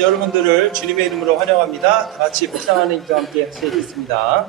오신 여러분들을 주님의 이름으로 환영합니다. 다 같이 묵상하는 기도와 함께 하시겠습니다.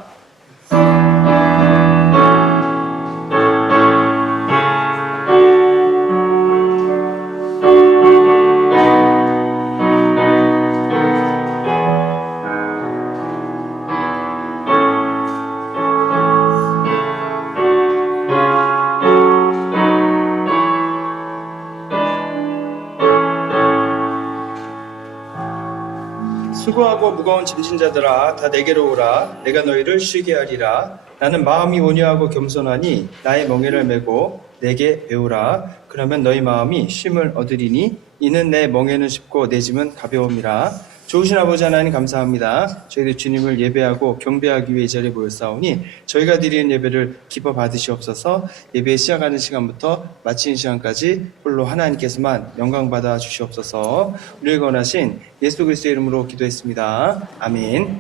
수고하고 무거운 짐진 자들아 다 내게로 오라. 내가 너희를 쉬게 하리라. 나는 마음이 온유하고 겸손하니 나의 멍에를 메고 내게 배우라. 그러면 너희 마음이 쉼을 얻으리니 이는 내 멍에는 쉽고 내 짐은 가벼움이라. 좋으신 아버지 하나님 감사합니다. 저희들 주님을 예배하고 경배하기 위해 이 자리에 모였사오니 저희가 드리는 예배를 기뻐 받으시옵소서. 예배 시작하는 시간부터 마치는 시간까지 홀로 하나님께서만 영광 받아 주시옵소서. 우리를 권하신 예수 그리스도의 이름으로 기도했습니다. 아멘.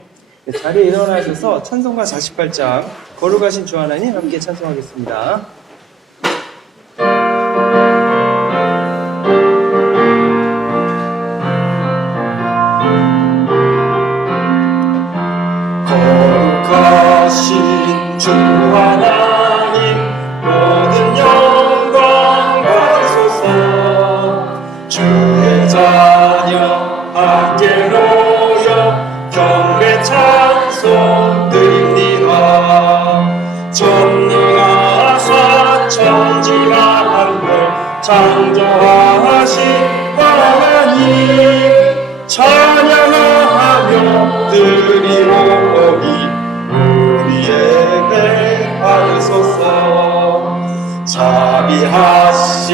자리에 일어나셔서 찬송가 48장 거룩하신 주 하나님 함께 찬송하겠습니다. 거룩하신 주 하나님 모든 영광 받으소서. 주의 자녀 함께 모여 경배 찬송 드립니다. 전능하사 천지 만물 창조하신 하나님 찬양하며 드리오니 예배 받으소서. 자비하신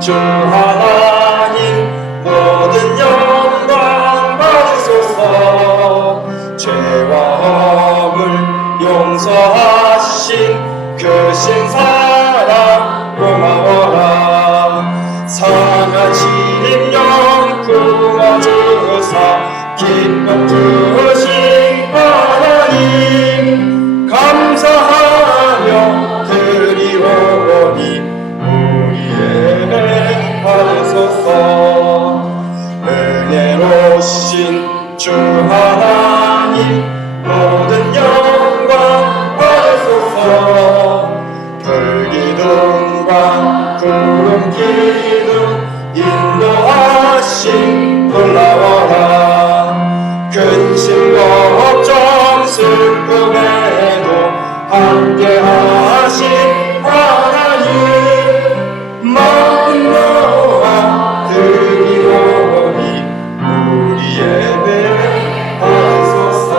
주 하나님 모든 영광 받으소서. 죄와 허물 용서하신 크신 사랑 고마워라. 상한 심령 품어주사 기쁨 주신 하나님 감사하며 드리오니 우리 예배 받으소서. 은혜로우신 주 하나님 모든 영광 받으소서. 불기둥과 구름기둥 인도하신 놀라워라. 근심 걱정 슬픔에도 함께하신 하나님 마음 놓아 드리오니 우리 예배 받으소서.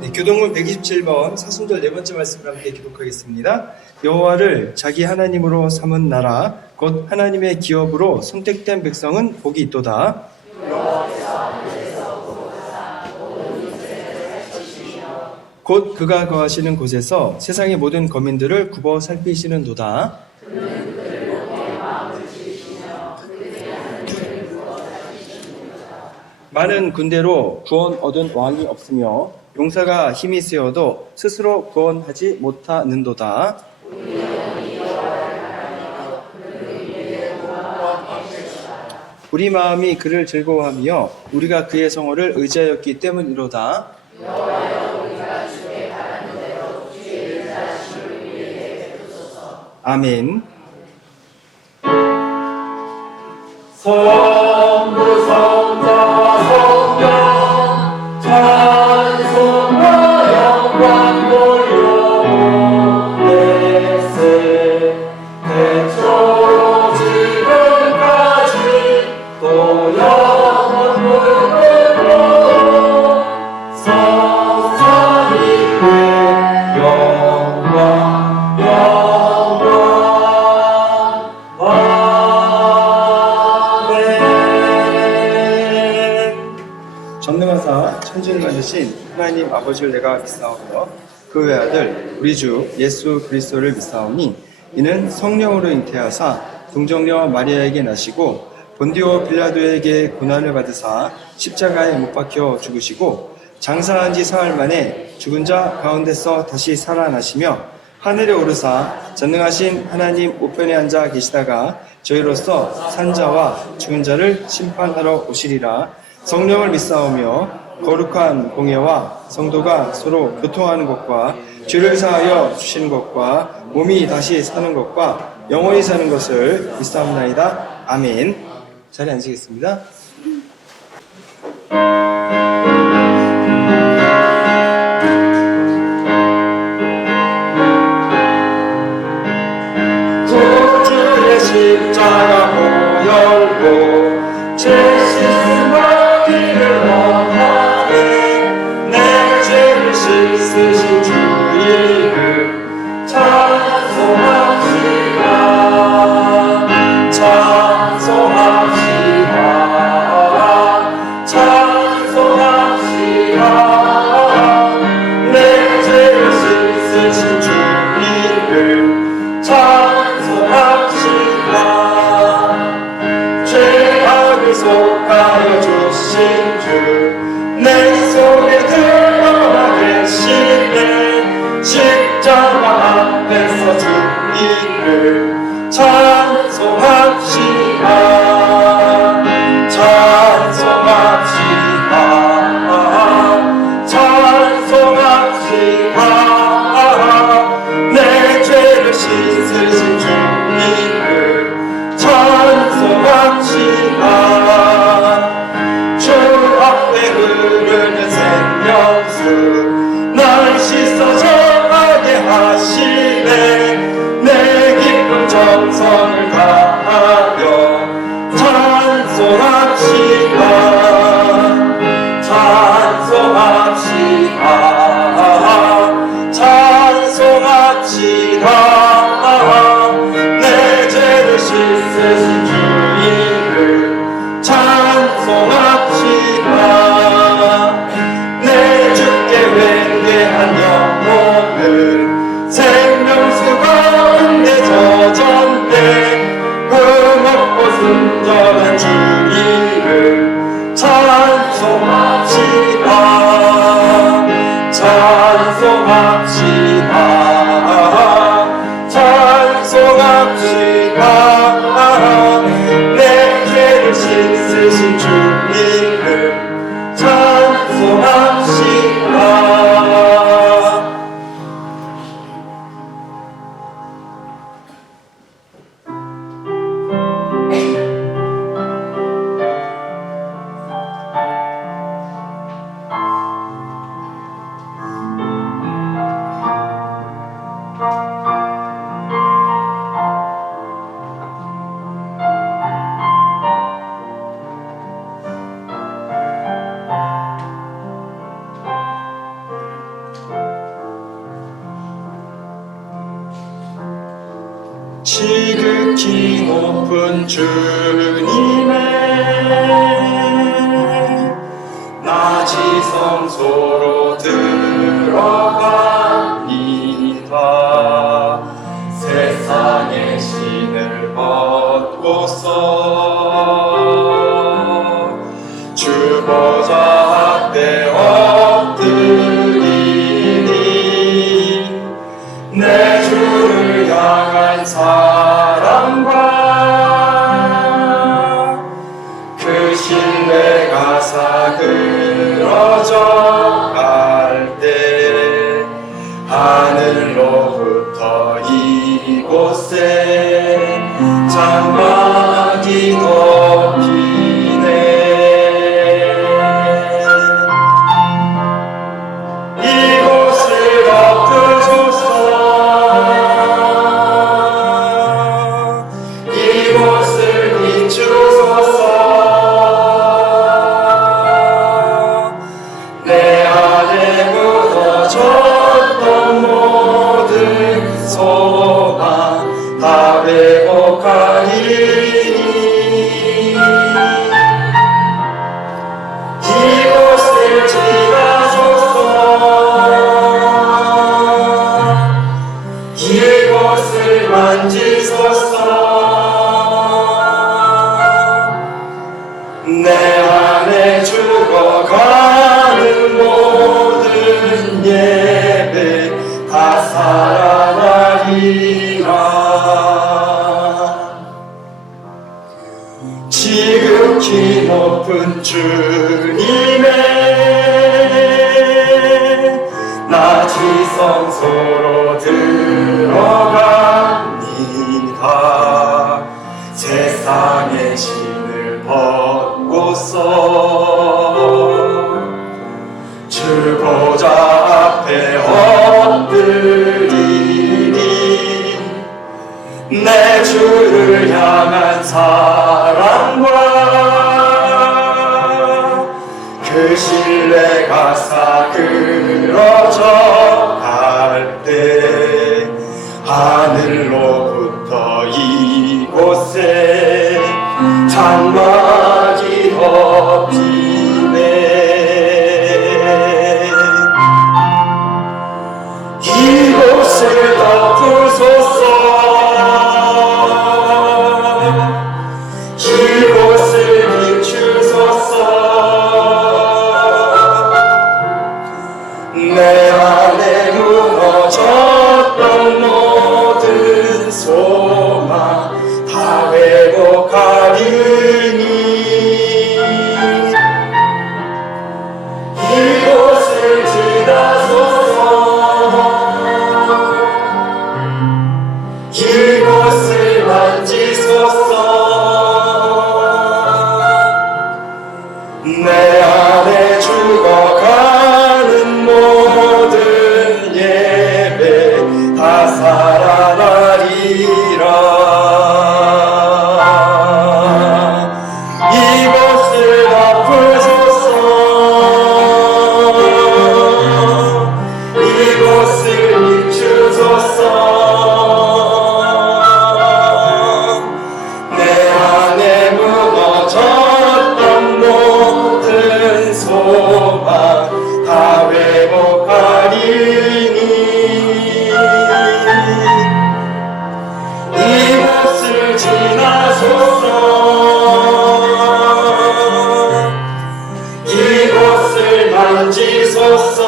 아멘. 교동문 127번 사순절 네 번째 말씀을 함께 기록하겠습니다. 여호와를 자기 하나님으로 삼은 나라 곧 하나님의 기업으로 선택된 백성은 복이 있도다. 곧 그가 거하시는 곳에서 세상의 모든 거민들을 굽어 살피시는도다. 많은 군대로 구원 얻은 왕이 없으며 용사가 힘이 세어도 스스로 구원하지 못하는도다. 우리 마음이 그를 즐거워하며 우리가 그의 성호를 의지하였기 때문이로다. 아멘. 성부 성자 성령 찬송과 영광 돌려내세. 대초 지금까지 또 영원으로 성삼위 영광 전능하사 천지를 만드신 하나님 아버지를 내가 믿사오며 그 외아들 우리 주 예수 그리스도를 믿사오니 이는 성령으로 잉태하사 동정녀 마리아에게 나시고 본디오 빌라도에게 고난을 받으사 십자가에 못 박혀 죽으시고 장사한 지 사흘 만에 죽은 자 가운데서 다시 살아나시며 하늘에 오르사 전능하신 하나님 우편에 앉아 계시다가 저희로서 산자와 죽은 자를 심판하러 오시리라. 성령을 믿사오며 거룩한 공예와 성도가 서로 교통하는 것과 죄를 사하여 주시는 것과 몸이 다시 사는 것과 영원히 사는 것을 믿사옵나이다. 아멘. 자리에 앉으겠습니다. 주의 십자가 보혈로 제 씻은 머리를 원하네. 내 죄를 씻으신 주 이름 찬송합시다. 찬송합시다. 찬송합시다. 내 죄를 씻으신 주 이름 찬송합시다. 죄악을 속하여 주신 주 내 속에 들어와 계시네. 십자가 앞에서 주 이름 찬송합시다. 찬송합시다. 찬송합시다. 내 죄를 씻으신 주 이름 찬송합시다. 주 앞에 흐르는 생명수 날 씻어 정하게 하시네. 내 기쁨 정성을 다하여 찬송합시다. 찬송합시다. 찬송합시다. 내 죄를 씻으신 주 이름 찬송합시다. 내 주께 회개한 영혼은 생명수 가운데 젖었네. 흠없고 순전한 주 이름 찬송합시다. 찬송합시다. 찬송합시다. 내 죄를 씻으신 주 이름 찬송합시다. 지극히 높은 주님의 낮이 성소로 들어갑니다. 세상의 신을 벗고서 주 보좌 앞에 엎드리니 내 주를 향한 사랑과 그 신뢰가 사그러져 갈 때 하늘로부터 이곳에 장막이 덮이네. 이곳을 덮으소서. 이곳을 비추소서. 내 안에 묻어졌던 모든 소망 다 회복하리니 이곳을 지나소서. 이곳을 만지소서. 내 안에 죽어가는 모든 예배 다 살아나 지극히 높은 주님의 낮이 성소로 들어갑니다. 세상의 신을 벗고서 주 보좌 앞에 엎드리니 내 주를 향한 사랑과 그 신뢰가 사그러져 갈 때 하늘로부터 이곳에 장막이 덮이네. 이곳을 덮으소서. 이곳을 비추소서. 내 안에 무너졌던 모든 소망 다 회복하리니 이곳을 지나소서. 이곳을 만지소서. 내 안에 죽어가는 모든 예배 다 살아나리라. 이곳을 덮으소서. 이곳을 비추소서. 내 안에 무너졌던 모든 소망 다 회복하리니 이곳을 지나소서. 이곳을 만지소서.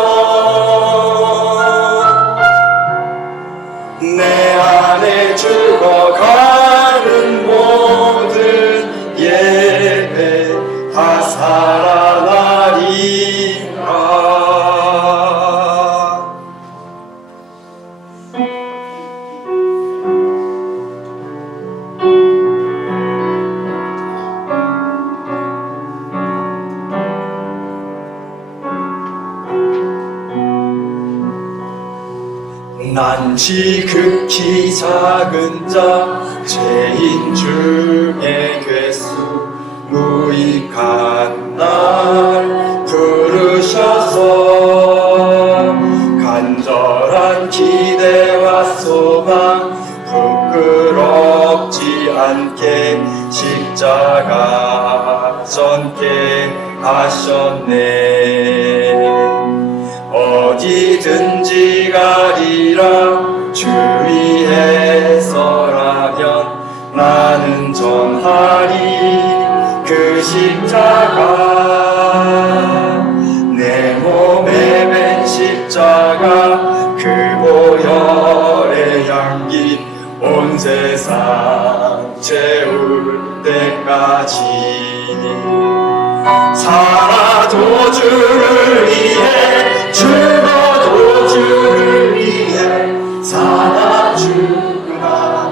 내 안에 죽어가는 모든 예배 다 살아나리라. 난 지극히 작은 자 죄인 중에 괴수 무익한 날 부르셔서 간절한 기대와 소망 부끄럽지 않게 십자가 전게 하셨네. 어디든지 가리라 주위에서라면 나는 전하리 그 십자가. 내 몸에 맨 십자가 그 보혈의 향기 온 세상 채울 때까지 살아도 주를 위해 죽어도 주를 위해 살아 죽으나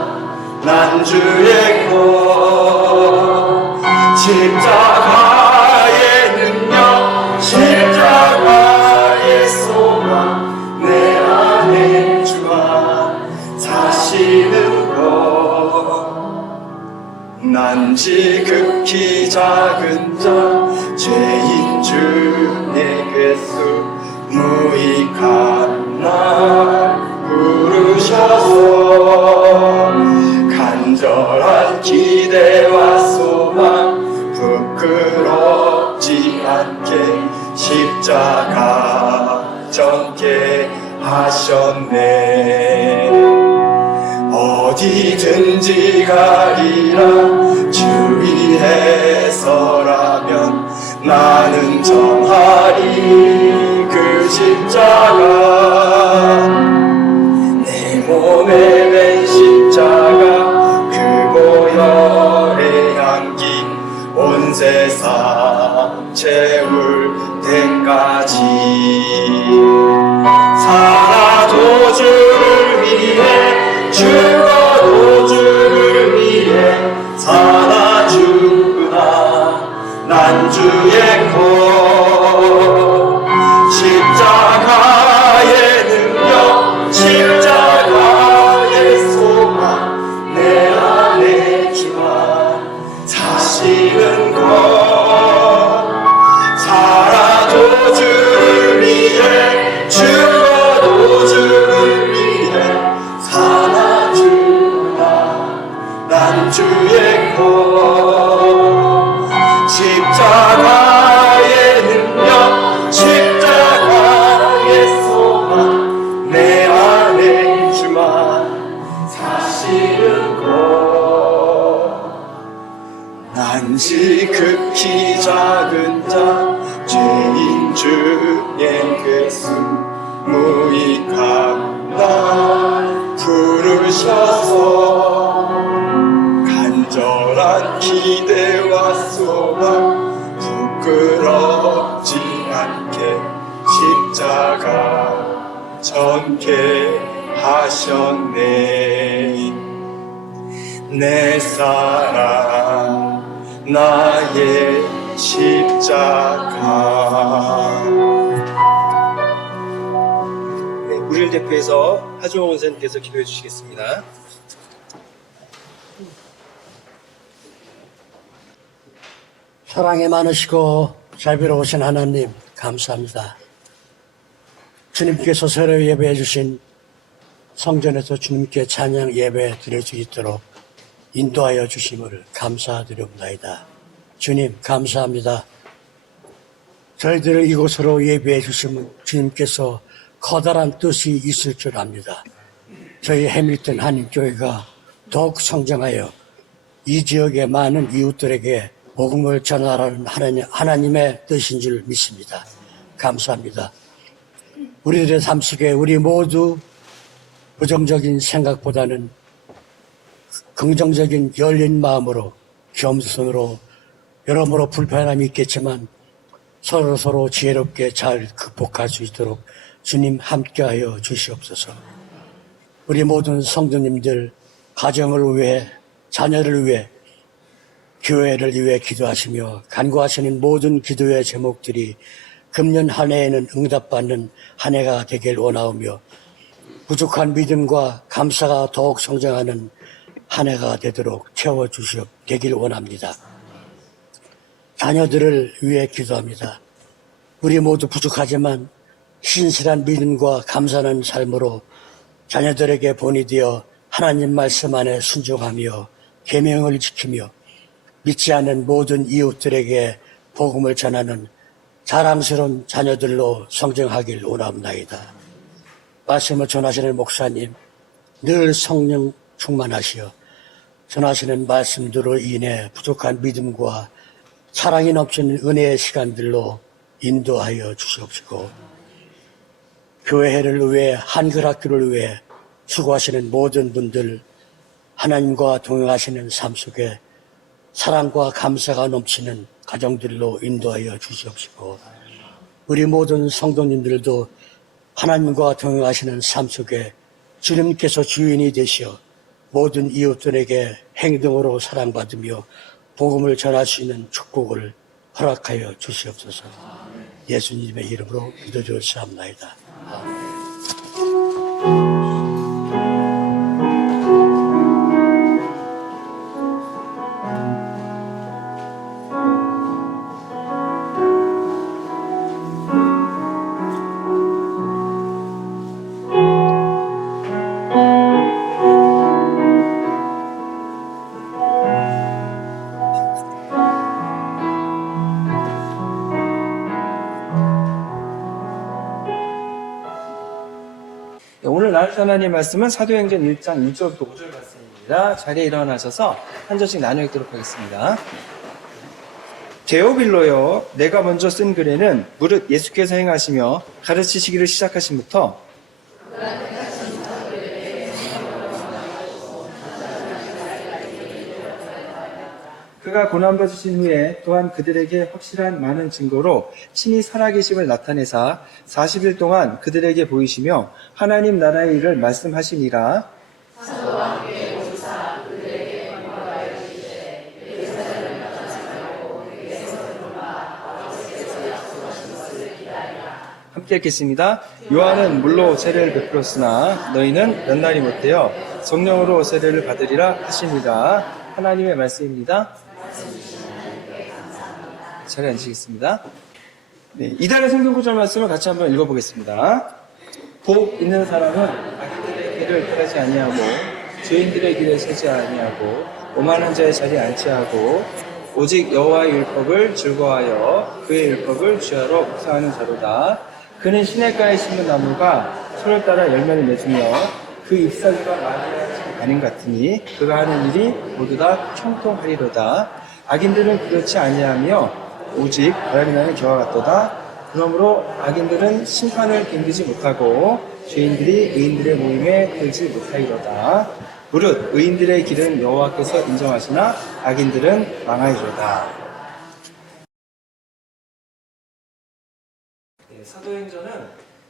난 주의 것. 십자가의 능력 십자가의 소망 내 안에 주만 사시는 것. 난 지극히 작은 자 죄인 중에 괴수 무익한 날 부르셔서 간절한 기대와 소망 부끄럽지 않게 십자가 전게 하셨네. 어디든지 가리라 주위에서라면 나는 전하리 그 십자가. 내 몸에 채울 때까지 살아도 주를 위해 죽어도 주를 위해 살아주구나 난 주의 것 십자가의 능력 십자가의 소망 내 안에 주만 사시는 것 살아도 주를 위해 죽어도 주를 위해 살아주구나 난 주의 것 십자가의 능력 십자가의 소망 내 안에 주만 사시는 것난 지극히 작은 자 죄인 중에 괴수 무익한 날 부르셔서 간절한 기대와 소망 부끄럽지 않게 십자가 전개하셨네 내 사랑 나의 십자가. 네, 우리를 대표해서 하종원 원사님께서 기도해 주시겠습니다. 사랑이 많으시고 자비로우신 하나님 감사합니다. 주님께서 새로 예배해 주신 성전에서 주님께 찬양 예배 드릴 수 있도록 인도하여 주심을 감사드립니다. 주님 감사합니다. 저희들을 이곳으로 예배해 주시면 주님께서 커다란 뜻이 있을 줄 압니다. 저희 해밀턴 한인교회가 더욱 성장하여 이 지역의 많은 이웃들에게 복음을 전하라는 하나님의 뜻인 줄 믿습니다. 감사합니다. 우리들의 삶 속에 우리 모두 부정적인 생각보다는 긍정적인 열린 마음으로 겸손으로 여러모로 불편함이 있겠지만 서로 지혜롭게 잘 극복할 수 있도록 주님 함께하여 주시옵소서. 우리 모든 성도님들 가정을 위해 자녀를 위해 교회를 위해 기도하시며 간구하시는 모든 기도의 제목들이 금년 한 해에는 응답받는 한 해가 되길 원하오며 부족한 믿음과 감사가 더욱 성장하는 한 해가 되도록 채워주시옵 되길 원합니다. 자녀들을 위해 기도합니다. 우리 모두 부족하지만 신실한 믿음과 감사하는 삶으로 자녀들에게 본이 되어 하나님 말씀 안에 순종하며 계명을 지키며 믿지 않는 모든 이웃들에게 복음을 전하는 자랑스러운 자녀들로 성장하길 원합니다. 말씀을 전하시는 목사님 늘 성령 충만하시어 전하시는 말씀들로 인해 부족한 믿음과 사랑이 넘치는 은혜의 시간들로 인도하여 주시옵시고 교회를 위해 한글학교를 위해 수고하시는 모든 분들 하나님과 동행하시는 삶 속에 사랑과 감사가 넘치는 가정들로 인도하여 주시옵시고 우리 모든 성도님들도 하나님과 동행하시는 삶 속에 주님께서 주인이 되시어 모든 이웃들에게 행동으로 사랑받으며 복음을 전할 수 있는 축복을 허락하여 주시옵소서. 예수님의 이름으로 기도드렸사옵나이다. 오늘 나눌 하나님의 말씀은 사도행전 1장 1절부터 5절 말씀입니다. 자리에 일어나셔서 한 절씩 나눠 읽도록 하겠습니다. 데오빌로여, 내가 먼저 쓴 글에는 무릇 예수께서 행하시며 가르치시기를 시작하신부터 그가 고난받으신 후에 또한 그들에게 확실한 많은 증거로 친히 살아계심을 나타내사 40일 동안 그들에게 보이시며 하나님 나라의 일을 말씀하시니라. 함께 읽겠습니다. 요한은 물로 세례를 베풀었으나 너희는 몇 날이 못되어 성령으로 세례를 받으리라 하십니다. 하나님의 말씀입니다. 자리에 앉으시겠습니다. 네, 이달의 성경 구절 말씀을 같이 한번 읽어보겠습니다. 복 있는 사람은 자기들의 길을 택하지 아니하고 죄인들의 길에 서지 아니하고 오만한 자의 자리에 앉지 않고 오직 여호와의 율법을 즐거워하여 그의 율법을 주야로 묵상하는 자로다. 그는 시냇가에 심은 나무가 철을 따라 열매를 맺으며 그 잎사귀가 마르지 않은 같으니 그가 하는 일이 모두 다 형통하리로다. 악인들은 그렇지 아니하며 오직 바람이 나는 겨와 같도다. 그러므로 악인들은 심판을 견디지 못하고 죄인들이 의인들의 모임에 들지 못하리로다. 무릇 의인들의 길은 여호와께서 인정하시나 악인들은 망하리로다. 사도행전은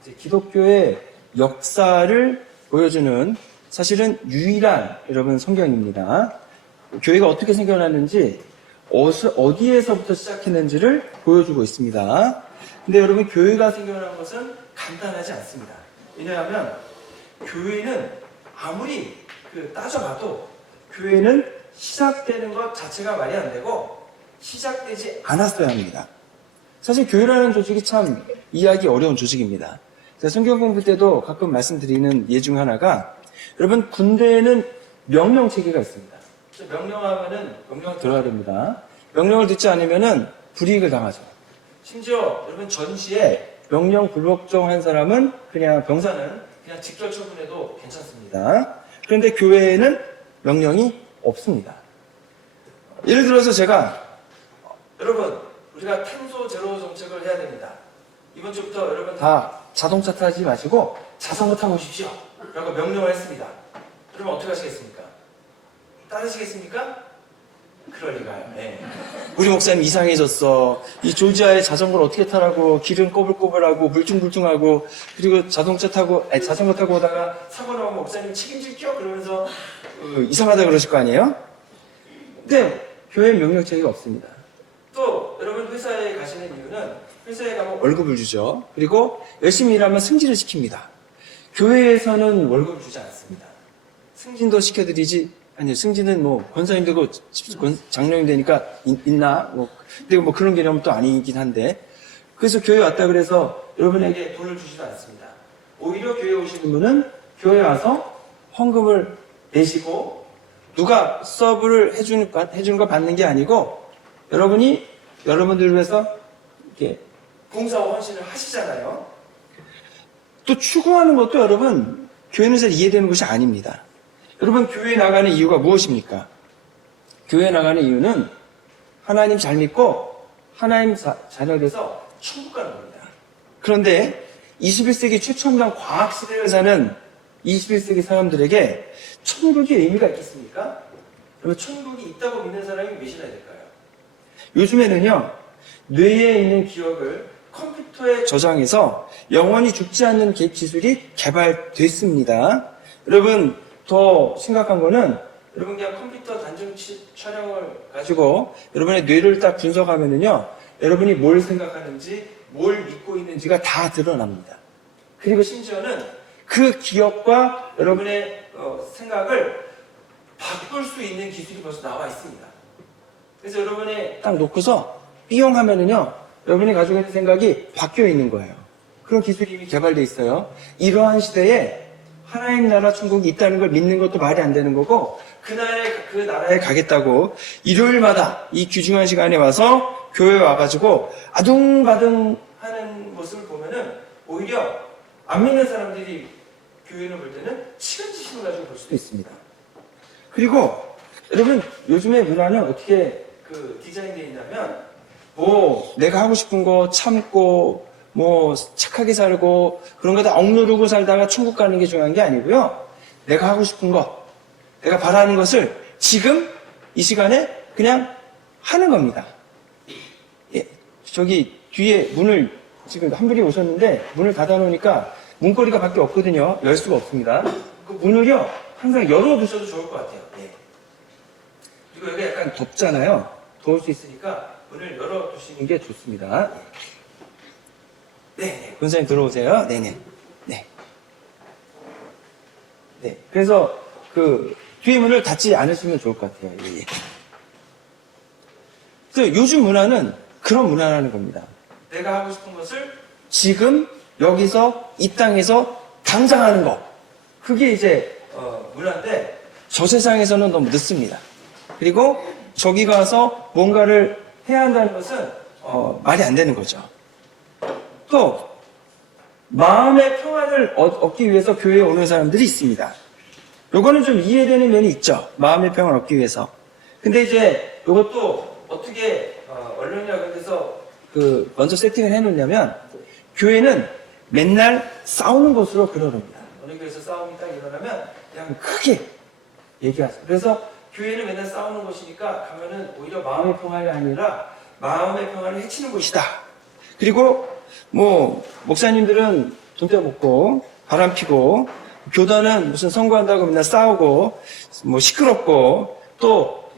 이제 기독교의 역사를 보여주는 사실은 유일한 여러분 성경입니다. 교회가 어떻게 생겨났는지 어디에서부터 시작했는지를 보여주고 있습니다. 근데 여러분 교회가 생겨난 것은 간단하지 않습니다. 왜냐하면 교회는 아무리 따져봐도 교회는 시작되는 것 자체가 말이 안 되고 시작되지 않았어야 합니다. 사실 교회라는 조직이 참 이해하기 어려운 조직입니다. 제가 성경 공부 때도 가끔 말씀드리는 예 중 하나가 여러분 군대에는 명령 체계가 있습니다. 명령하면은 명령 들어야 됩니다. 명령을 듣지 않으면은 불이익을 당하죠. 심지어 여러분 전시에 명령 불복종한 사람은 그냥 병사는 그냥 직결 처분해도 괜찮습니다. 그런데 교회에는 명령이 없습니다. 예를 들어서 제가 여러분 우리가 탄소 제로 정책을 해야 됩니다. 이번 주부터 여러분 다 자동차 타지 마시고 자전거 타고 오십시오. 라고 명령을 했습니다. 그러면 어떻게 하시겠습니까? 따르시겠습니까? 그럴 리가요. 네. 우리 목사님 이상해졌어. 이 조지아에 자전거를 어떻게 타라고 기름 꼬불꼬불하고 물퉁물퉁하고 그리고 자전거 타고 오다가 사고 나면 목사님 책임질게요? 그러면서 이상하다 그러실 거 아니에요? 근데 교회 명령체계가 없습니다. 또 여러분 회사에 가시는 이유는 회사에 가면 월급을 주죠. 그리고 열심히 일하면 승진을 시킵니다. 교회에서는 월급을 주지 않습니다. 승진도 시켜드리지 아니요, 승진은 권사님 되고 장로님 되니까 있나? 근데 그런 개념은 또 아니긴 한데. 그래서 교회 왔다 그래서 여러분에게 돈을 주지도 않습니다. 오히려 교회 오시는 분은 교회 와서 헌금을 내시고 누가 서브를 해주는 거 받는 게 아니고 여러분들을 위해서 이렇게 봉사와 헌신을 하시잖아요. 또 추구하는 것도 여러분 교회는 잘 이해되는 것이 아닙니다. 여러분 교회에 나가는 이유가 무엇입니까? 교회에 나가는 이유는 하나님 잘 믿고 하나님 자녀 돼서 천국 가는 겁니다. 그런데 21세기 최첨단 과학 시대를 사는 21세기 사람들에게 천국이 의미가 있겠습니까? 그러면 천국이 있다고 믿는 사람이 몇이나 될까요? 요즘에는요, 뇌에 있는 기억을 컴퓨터에 저장해서 영원히 죽지 않는 기술이 개발됐습니다. 여러분, 더 심각한 거는 여러분 그냥 컴퓨터 단층 촬영을 가지고 여러분의 뇌를 딱 분석하면은요, 여러분이 뭘 생각하는지, 뭘 믿고 있는지가 다 드러납니다. 그리고 심지어는 그 기억과 여러분의 생각을 바꿀 수 있는 기술이 벌써 나와 있습니다. 그래서 여러분이 딱 놓고서 삐용 하면은요, 여러분이 가지고 있는 생각이 바뀌어 있는 거예요. 그런 기술이 이미 개발되어 있어요. 이러한 시대에 하나님 나라 천국이 있다는 걸 믿는 것도 말이 안 되는 거고, 그 나라에 가겠다고 일요일마다 이 귀중한 시간에 와서 교회에 와가지고 아둥바둥 하는 모습을 보면은 오히려 안 믿는 사람들이 교회를 볼 때는 시간지심을 가지고 볼 수도 있습니다. 그리고 여러분 요즘에 문화는 어떻게 디자인되어 있냐면 내가 하고 싶은 거 참고 착하게 살고 그런 거 다 억누르고 살다가 천국 가는 게 중요한 게 아니고요. 내가 하고 싶은 거, 내가 바라는 것을 지금 이 시간에 그냥 하는 겁니다. 예, 저기 뒤에 문을 지금 한 분이 오셨는데 문을 닫아 놓으니까 문고리가 밖에 없거든요. 열 수가 없습니다. 그 문을요 항상 열어두셔도 좋을 것 같아요. 예. 그리고 여기 약간 덥잖아요. 더울 수 있으니까 문을 열어두시는 게 좋습니다. 예. 네, 권사님 들어오세요. 네네. 네. 네. 그래서 그 뒤에 문을 닫지 않으시면 좋을 것 같아요. 예. 그래서 요즘 문화는 그런 문화라는 겁니다. 내가 하고 싶은 것을 지금 여기서 이 땅에서 당장 하는 거. 그게 이제 문화인데 저 세상에서는 너무 늦습니다. 그리고 저기 가서 뭔가를 해야 한다는 것은 말이 안 되는 거죠. 또 마음의 평안을 얻기 위해서 교회에 오는 사람들이 있습니다. 요거는 좀 이해되는 면이 있죠. 마음의 평안을 얻기 위해서. 근데 이제 요것도 어떻게 언론이라고 해서 먼저 세팅을 해놓냐면 교회는 맨날 싸우는 곳으로 그러랍니다. 어느 교회에서 싸움이 딱 일어나면 그냥 크게 얘기하세요. 그래서 교회는 맨날 싸우는 곳이니까 가면은 오히려 마음의 평안이 아니라 마음의 평안을 해치는 곳이다. 그리고 뭐 목사님들은 돈 떼먹고 바람 피고 교단은 무슨 선거한다고 맨날 싸우고 뭐 시끄럽고 또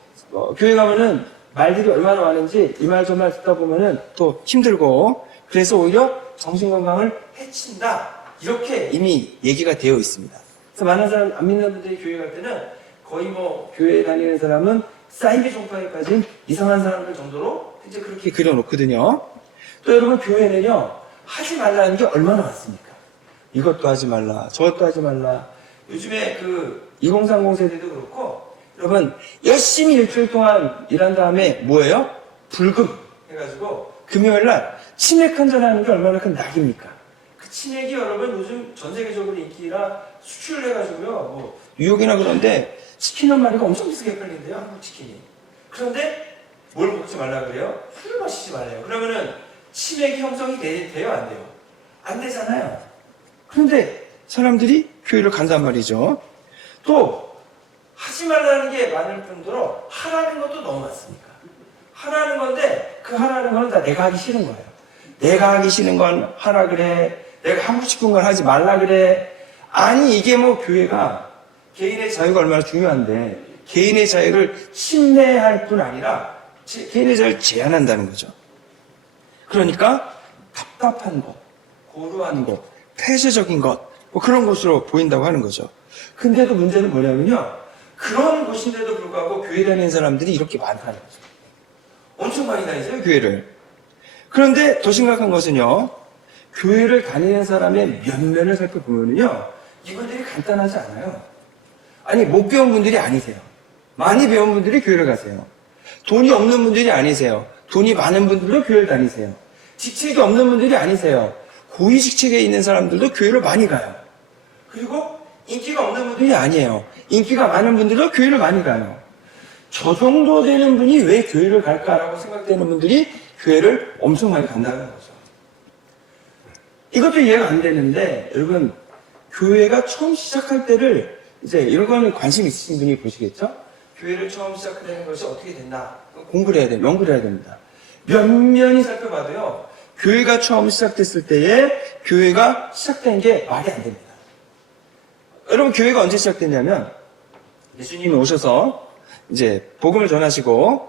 교회 가면은 말들이 얼마나 많은지 이 말 저 말 듣다 보면은 또 힘들고 그래서 오히려 정신건강을 해친다. 이렇게 이미 얘기가 되어 있습니다. 그래서 많은 사람 안 믿는 분들이 교회 갈 때는 거의 뭐 교회 다니는 사람은 사이비 종파에 빠진 이상한 사람들 정도로 이제 그렇게 그려놓거든요. 또 여러분 교회는요 하지 말라는 게 얼마나 많습니까? 이것도 하지 말라, 저것도 하지 말라. 요즘에 2030 세대도 그렇고 여러분 열심히 일주일 동안 일한 다음에 뭐예요? 불금 해가지고 금요일날 치맥 한잔 하는 게 얼마나 큰 낙입니까? 그 치맥이 여러분 요즘 전 세계적으로 인기라 수출을 해가지고요 뭐 뉴욕이나 그런데 치킨 한 마리가 엄청 비싸게 팔린대요. 한국 치킨이. 그런데 뭘 먹지 말라 그래요? 술을 마시지 말래요. 그러면은 치맥이 형성이 돼요 안 돼요? 안 되잖아요. 그런데 사람들이 교회를 간단 말이죠. 또 하지 말라는 게 많을 뿐더러 하라는 것도 너무 많습니까? 하라는 건데 그 하라는 거는 다 내가 하기 싫은 거예요. 내가 하기 싫은 건 하라 그래. 내가 하고 싶은 건 하지 말라 그래. 아니 이게 뭐 교회가 개인의 자유가 얼마나 중요한데 개인의 자유를 침해할 뿐 아니라 개인의 자유를 제한한다는 거죠. 그러니까 답답한 것, 고루한 것, 폐쇄적인 것, 뭐 그런 곳으로 보인다고 하는 거죠. 근데도 문제는 뭐냐면요. 그런 곳인데도 불구하고 교회 다니는 사람들이 이렇게 많다는 거죠. 엄청 많이 다니세요, 교회를. 그런데 더 심각한 것은요. 교회를 다니는 사람의 면면을 살펴보면요. 이분들이 간단하지 않아요. 아니, 못 배운 분들이 아니세요. 많이 배운 분들이 교회를 가세요. 돈이 없는 분들이 아니세요. 돈이 많은 분들도 교회를 다니세요. 직책이 없는 분들이 아니세요. 고위 직책에 있는 사람들도 교회를 많이 가요. 그리고 인기가 없는 분들이 아니에요. 인기가 많은 분들도 교회를 많이 가요. 저 정도 되는 분이 왜 교회를 갈까라고 생각되는 분들이 교회를 엄청 많이 간다는 거죠. 이것도 이해가 안 되는데 여러분 교회가 처음 시작할 때를 이제 이런 거는 관심 있으신 분이 보시겠죠? 교회를 처음 시작하는 것이 어떻게 됐나 공부를 해야 돼요. 연구를 해야 됩니다. 면면히 살펴봐도요. 교회가 처음 시작됐을 때에 교회가 시작된 게 말이 안 됩니다. 여러분 교회가 언제 시작됐냐면 예수님이 오셔서 이제 복음을 전하시고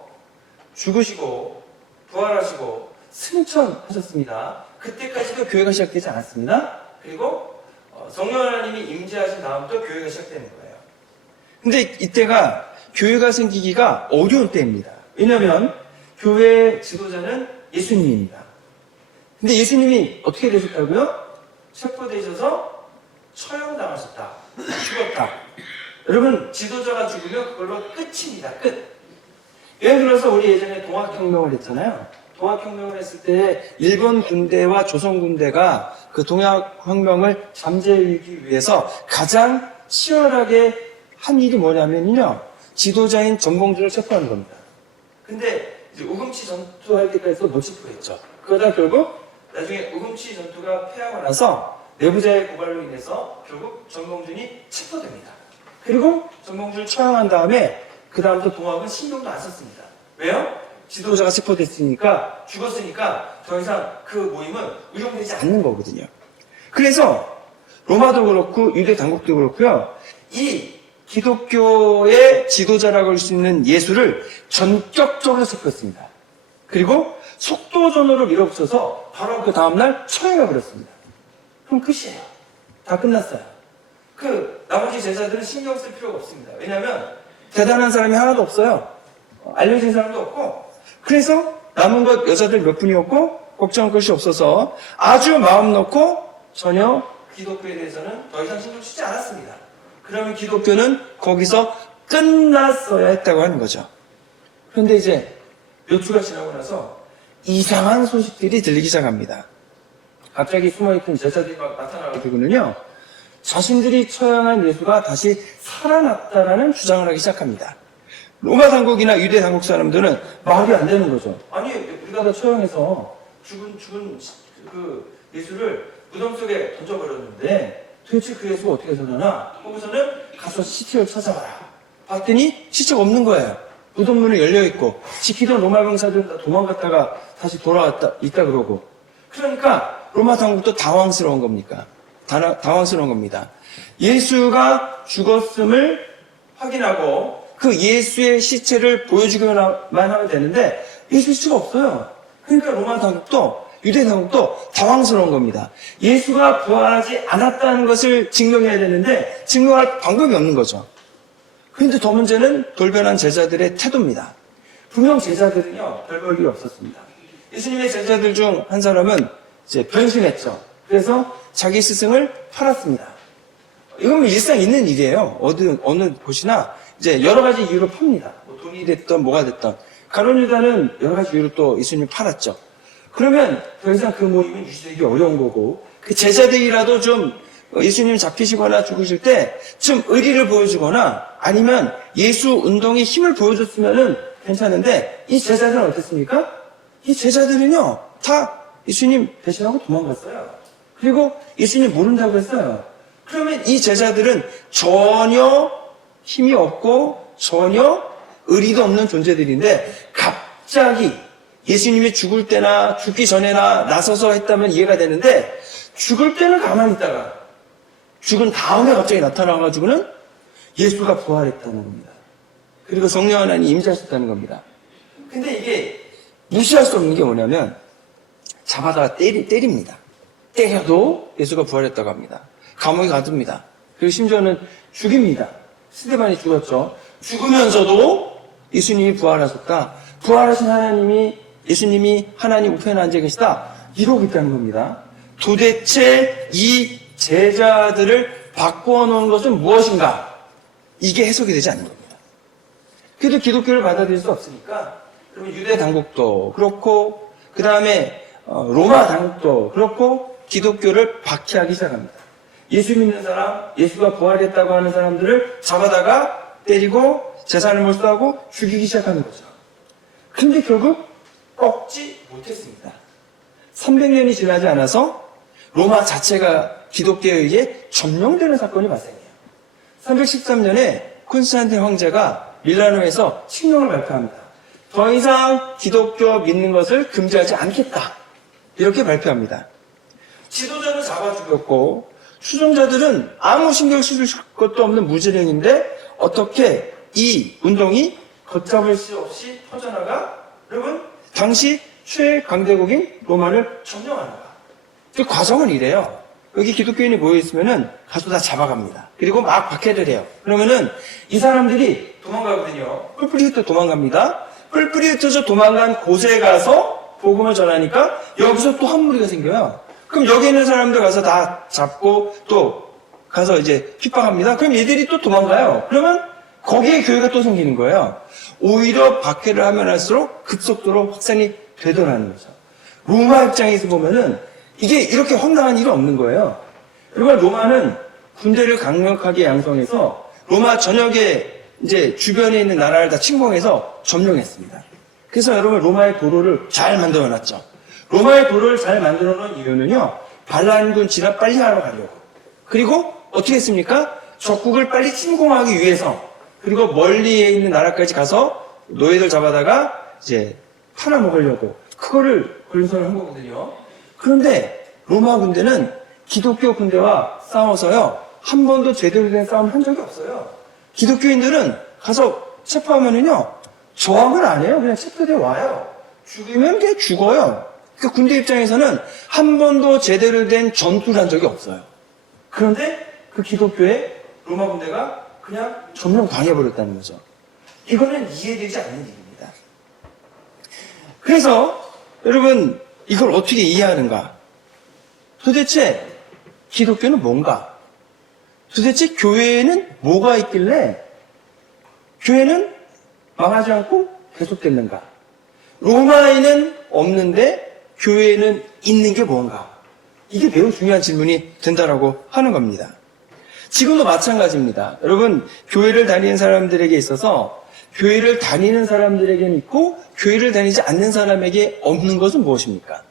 죽으시고 부활하시고 승천하셨습니다. 그때까지도 교회가 시작되지 않았습니다. 그리고 성령 하나님이 임재하신 다음부터 교회가 시작되는 거예요. 근데 이때가 교회가 생기기가 어려운 때입니다. 왜냐하면 교회의 지도자는 예수님입니다. 근데 예수님이 어떻게 되셨다고요? 체포되셔서 처형당하셨다. 죽었다. 여러분 지도자가 죽으면 그걸로 끝입니다. 끝. 예를 들어서 우리 예전에 동학혁명을 했잖아요. 동학혁명을 했을 때 일본 군대와 조선 군대가 그 동학혁명을 잠재우기 위해서 가장 치열하게 한 일이 뭐냐면요. 지도자인 전봉준을 체포하는 겁니다. 근데 이제 우금치 전투할 때까지 못 체포했죠. 그러다 결국 나중에 우금치 전투가 패하고 나서 내부자의 고발로 인해서 결국 전봉준이 체포됩니다. 그리고 전봉준을 처형한 다음에 그 다음부터 동학은 신경도 안 썼습니다. 왜요? 지도자가 체포됐으니까 죽었으니까 더 이상 그 모임은 운영되지 않는 거거든요. 그래서 로마도 그렇고 유대 당국도 그렇고요. 이 기독교의 지도자라고 할 수 있는 예수를 전격적으로 체포했습니다. 그리고 속도전으로 밀어붙여서 바로 그 다음날 처형해 버렸습니다. 그럼 끝이에요. 다 끝났어요. 그 나머지 제자들은 신경 쓸 필요가 없습니다. 왜냐하면 대단한 사람이 하나도 없어요. 알려진 사람도 없고, 그래서 남은 것 여자들 몇 분이었고 걱정할 것이 없어서 아주 마음 놓고 전혀 기독교에 대해서는 더 이상 신경 쓰지 않았습니다. 그러면 기독교는 거기서 끝났어야 했다고 하는 거죠. 그런데 이제 몇 주가 지나고 나서 이상한 소식들이 들리기 시작합니다. 갑자기 숨어있던 제자들이 막 나타나가지고는요, 자신들이 처형한 예수가 다시 살아났다라는 주장을 하기 시작합니다. 로마 당국이나 유대 당국 사람들은 말이 안 되는 거죠. 아니, 우리가 다 처형해서 죽은 그 예수를 무덤 속에 던져버렸는데 도대체 그 예수가 어떻게 살아나? 거기서는 가서 시체를 찾아봐라. 봤더니 시체가 없는 거예요. 무덤 문이 열려있고 지키던 로마 병사들은 다 도망갔다가 다시 돌아왔다 있다 그러고. 그러니까 로마 당국도 당황스러운 겁니까? 당황스러운 겁니다. 예수가 죽었음을 확인하고 그 예수의 시체를 보여주기만 하면 되는데 예수 시체가 없어요. 그러니까 로마 당국도 유대 당국도 당황스러운 겁니다. 예수가 부활하지 않았다는 것을 증명해야 되는데 증명할 방법이 없는 거죠. 그런데 더 문제는 돌변한 제자들의 태도입니다. 분명 제자들은요, 별 볼 일 없었습니다. 예수님의 제자들 중 한 사람은 이제 변신했죠. 그래서 자기 스승을 팔았습니다. 이건 일상 있는 일이에요. 어느 곳이나 이제 여러 가지 이유로 팝니다. 뭐 돈이 됐던 뭐가 됐던. 가룟 유다는 여러 가지 이유로 또 예수님을 팔았죠. 그러면 더 이상 그 모임은 유지되기 어려운 거고, 그 제자들이라도 좀 예수님 잡히시거나 죽으실 때 좀 의리를 보여주거나 아니면 예수 운동에 힘을 보여줬으면은 괜찮은데, 이 제자들은 어땠습니까? 이 제자들은요, 다 예수님 배신하고 도망갔어요. 그리고 예수님 모른다고 했어요. 그러면 이 제자들은 전혀 힘이 없고 전혀 의리도 없는 존재들인데 갑자기 예수님이 죽을 때나 죽기 전에나 나서서 했다면 이해가 되는데, 죽을 때는 가만히 있다가 죽은 다음에 갑자기 나타나가지고는 예수가 부활했다는 겁니다. 그리고 성령 하나님이 임재하셨다는 겁니다. 근데 이게 무시할 수 없는 게 뭐냐면 잡아다가 때립니다. 때려도 예수가 부활했다고 합니다. 감옥에 가둡니다. 그리고 심지어는 죽입니다. 스데반이 죽었죠. 죽으면서도 예수님이 부활하셨다. 부활하신 예수님이 하나님 우편에 앉아 계시다. 이러고 있다는 겁니다. 도대체 이 제자들을 바꾸어 놓은 것은 무엇인가? 이게 해석이 되지 않는 겁니다. 그래도 기독교를 받아들일 수 없으니까, 그러면 유대 당국도 그렇고, 그 다음에 로마 당국도 그렇고, 기독교를 박해하기 시작합니다. 예수 믿는 사람, 예수가 부활했다고 하는 사람들을 잡아다가 때리고 재산을 몰수하고 죽이기 시작하는 거죠. 근데 결국 꺾지 못했습니다. 300년이 지나지 않아서 로마 자체가 기독교에 의해 점령되는 사건이 발생해요. 313년에 콘스탄틴 황제가 밀라노에서 칙령을 발표합니다. 더 이상 기독교 믿는 것을 금지하지 않겠다. 이렇게 발표합니다. 지도자는 잡아 죽였고 추종자들은 아무 신경 쓸 것도 없는 무지랭인데 어떻게 이 운동이 걷잡을 수 없이 퍼져나가? 여러분, 당시 최강대국인 로마를 점령하는가? 그 과정은 이래요. 여기 기독교인이 모여있으면은 가서 다 잡아갑니다. 그리고 막 박해를 해요. 그러면은 이 사람들이 도망가거든요. 뿔뿔이 흩어 도망갑니다. 뿔뿔이 흩어져 도망간 곳에 가서 복음을 전하니까 여기서 또 한 무리가 생겨요. 그럼 여기 있는 사람들 가서 다 잡고 또 가서 이제 핍박합니다. 그럼 얘들이 또 도망가요. 그러면 거기에 교회가 또 생기는 거예요. 오히려 박해를 하면 할수록 급속도로 확산이 되더라는 거죠. 로마 입장에서 보면은 이게 이렇게 황당한 일은 없는 거예요. 그리고 로마는 군대를 강력하게 양성해서 로마 전역에 이제 주변에 있는 나라를 다 침공해서 점령했습니다. 그래서 여러분 로마의 도로를 잘 만들어 놨죠. 로마의 도로를 잘 만들어 놓은 이유는요, 반란군 진압 빨리 하러 가려고. 그리고 어떻게 했습니까? 적국을 빨리 침공하기 위해서. 그리고 멀리에 있는 나라까지 가서 노예들 잡아다가 이제 팔아먹으려고 그거를 그런설을 한 거거든요. 그런데 로마 군대는 기독교 군대와 싸워서요 한 번도 제대로 된 싸움 한 적이 없어요. 기독교인들은 가서 체포하면은요 저항을 안 해요. 그냥 체포돼 와요. 죽이면 그냥 죽어요. 그러니까 군대 입장에서는 한 번도 제대로 된 전투를 한 적이 없어요. 그런데 그 기독교에 로마 군대가 그냥 점령 당해버렸다는 거죠. 이거는 이해되지 않는 일입니다. 그래서 여러분 이걸 어떻게 이해하는가? 도대체 기독교는 뭔가? 도대체 교회에는 뭐가 있길래 교회는 망하지 않고 계속됐는가? 로마에는 없는데 교회에는 있는 게 뭔가? 이게 매우 중요한 질문이 된다라고 하는 겁니다. 지금도 마찬가지입니다. 여러분, 교회를 다니는 사람들에게 있어서 교회를 다니는 사람들에게는 있고 교회를 다니지 않는 사람에게 없는 것은 무엇입니까?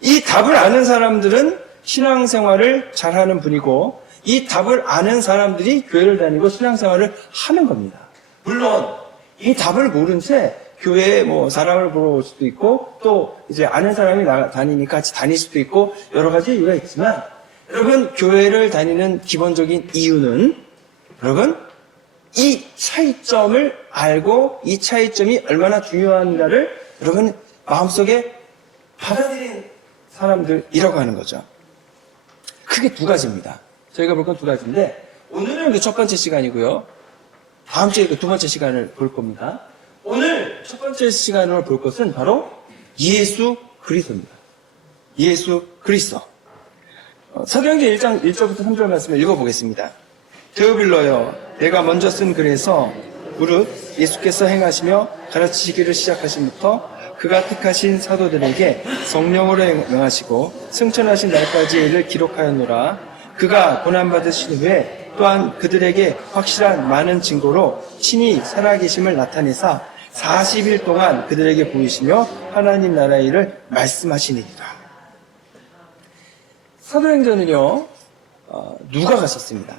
이 답을 아는 사람들은 신앙생활을 잘하는 분이고 이 답을 아는 사람들이 교회를 다니고 신앙생활을 하는 겁니다. 물론 이 답을 모른 채 교회에 뭐 사람을 보러 올 수도 있고 또 이제 아는 사람이 다니니까 같이 다닐 수도 있고 여러 가지 이유가 있지만 여러분 교회를 다니는 기본적인 이유는 여러분 이 차이점을 알고 이 차이점이 얼마나 중요한가를 여러분 마음속에 받아들인 사람들이라고 하는 거죠. 크게 두 가지입니다. 저희가 볼 건 두 가지인데 오늘은 그 첫 번째 시간이고요. 다음 주에 그 두 번째 시간을 볼 겁니다. 오늘 첫 번째 시간으로 볼 것은 바로 예수 그리스도입니다. 예수 그리스도. 사도행전 1장 1절부터 3절 말씀을 읽어보겠습니다. 데오빌러여 내가 먼저 쓴 글에서 무릇 예수께서 행하시며 가르치시기를 시작하심부터 그가 택하신 사도들에게 성령으로 명하시고 승천하신 날까지 일을 기록하였노라. 그가 고난받으신 후에 또한 그들에게 확실한 많은 증거로 친히 살아계심을 나타내사 40일 동안 그들에게 보이시며 하나님 나라의 일을 말씀하시니라. 사도행전은요 누가가 썼습니다.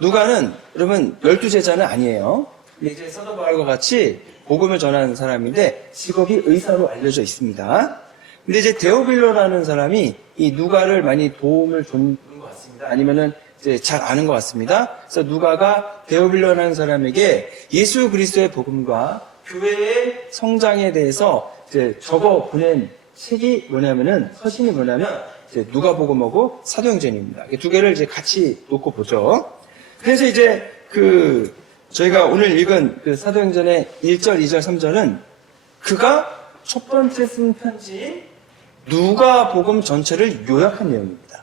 누가는 여러분 12제자는 아니에요. 이제 사도 바울과 같이 복음을 전하는 사람인데 직업이 의사로 알려져 있습니다. 근데 이제 데오빌로라는 사람이 이 누가를 많이 도움을 준 것 같습니다. 아니면은 이제 잘 아는 것 같습니다. 그래서 누가가 데오빌로라는 사람에게 예수 그리스도의 복음과 교회의 성장에 대해서 이제 적어 보낸 책이 뭐냐면은 서신이 뭐냐면 이제 누가복음하고 사도행전입니다. 두 개를 이제 같이 놓고 보죠. 그래서 이제 저희가 오늘 읽은 그 사도행전의 1절, 2절, 3절은 그가 첫 번째 쓴 편지인 누가복음 전체를 요약한 내용입니다.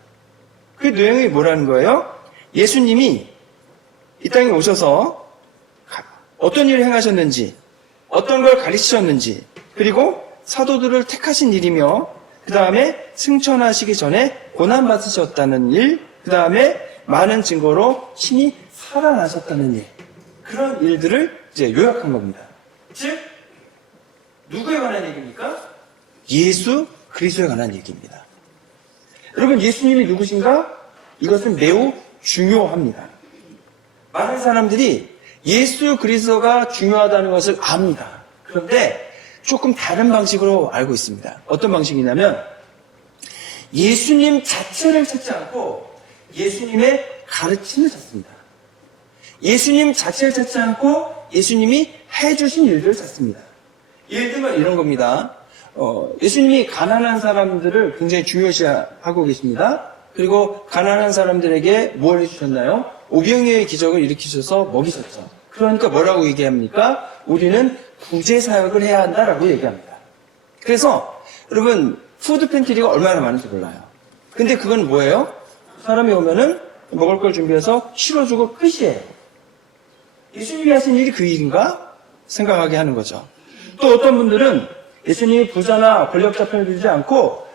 그 내용이 뭐라는 거예요? 예수님이 이 땅에 오셔서 어떤 일을 행하셨는지, 어떤 걸 가르치셨는지, 그리고 사도들을 택하신 일이며, 그 다음에 승천하시기 전에 고난받으셨다는 일, 그 다음에 많은 증거로 신이 살아나셨다는 일, 그런 일들을 이제 요약한 겁니다. 즉, 누구에 관한 얘기입니까? 예수 그리스도에 관한 얘기입니다. 여러분, 예수님이 누구신가? 이것은 매우 중요합니다. 많은 사람들이 예수 그리스도가 중요하다는 것을 압니다. 그런데 조금 다른 방식으로 알고 있습니다. 어떤 방식이냐면 예수님 자체를 찾지 않고 예수님의 가르침을 찾습니다. 예수님 자체를 찾지 않고 예수님이 해주신 일들을 찾습니다. 예를 들면 이런 겁니다. 예수님이 가난한 사람들을 굉장히 중요시하고 계십니다. 그리고 가난한 사람들에게 뭘 해주셨나요? 오병이어의 기적을 일으키셔서 먹이셨죠. 그러니까 뭐라고 얘기합니까? 우리는 구제 사역을 해야 한다라고 얘기합니다. 그래서 여러분 푸드 팬트리가 얼마나 많은지 몰라요. 근데 그건 뭐예요? 사람이 오면은 먹을 걸 준비해서 실어주고 끝이에요. 예수님이 하신 일이 그 일인가? 생각하게 하는 거죠. 또 어떤 분들은 예수님이 부자나 권력자 편을 들지 않고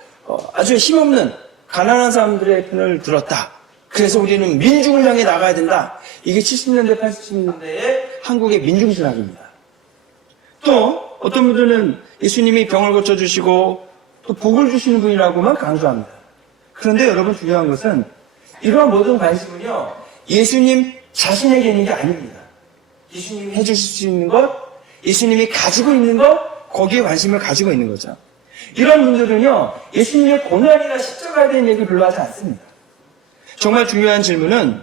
아주 힘없는 가난한 사람들의 편을 들었다. 그래서 우리는 민중을 향해 나가야 된다. 이게 70년대, 80년대의 한국의 민중신학입니다. 또 어떤 분들은 예수님이 병을 고쳐주시고 또 복을 주시는 분이라고만 강조합니다. 그런데 여러분 중요한 것은 이러한 모든 관심은요 예수님 자신에게 있는 게 아닙니다. 예수님이 해주실 수 있는 것, 예수님이 가지고 있는 것, 거기에 관심을 가지고 있는 거죠. 이런 분들은요, 예수님의 고난이나 십자가에 대한 얘기를 별로 하지 않습니다. 정말 중요한 질문은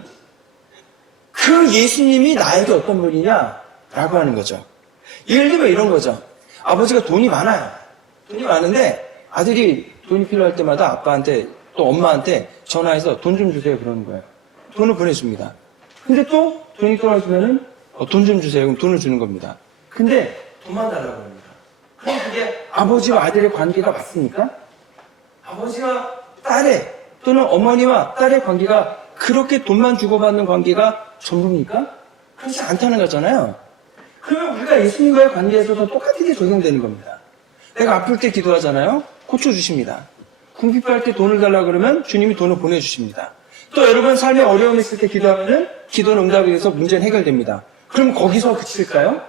그 예수님이 나에게 어떤 분이냐? 라고 하는 거죠. 예를 들면 이런 거죠. 아버지가 돈이 많아요. 돈이 많은데 아들이 돈이 필요할 때마다 아빠한테 또 엄마한테 전화해서 돈 좀 주세요 그러는 거예요. 돈을 보내줍니다. 근데 또 돈이 떨어지면은 돈 좀 주세요. 그럼 돈을 주는 겁니다. 근데 돈만 달라고 합니다. 그럼 그게 아버지와 아들의 관계가 맞습니까? 아버지와 딸의 또는 어머니와 딸의 관계가 그렇게 돈만 주고받는 관계가 전부입니까? 그렇지 않다는 거잖아요. 그러면 우리가 예수님과의 관계에서도 똑같은 게 적용되는 겁니다. 내가 아플 때 기도하잖아요. 고쳐주십니다. 궁핍할 때 돈을 달라고 그러면 주님이 돈을 보내주십니다. 또 여러분 삶에 어려움이 있을 때 기도하면은 기도는 응답이 돼서 문제는 해결됩니다. 그럼 거기서 그칠까요?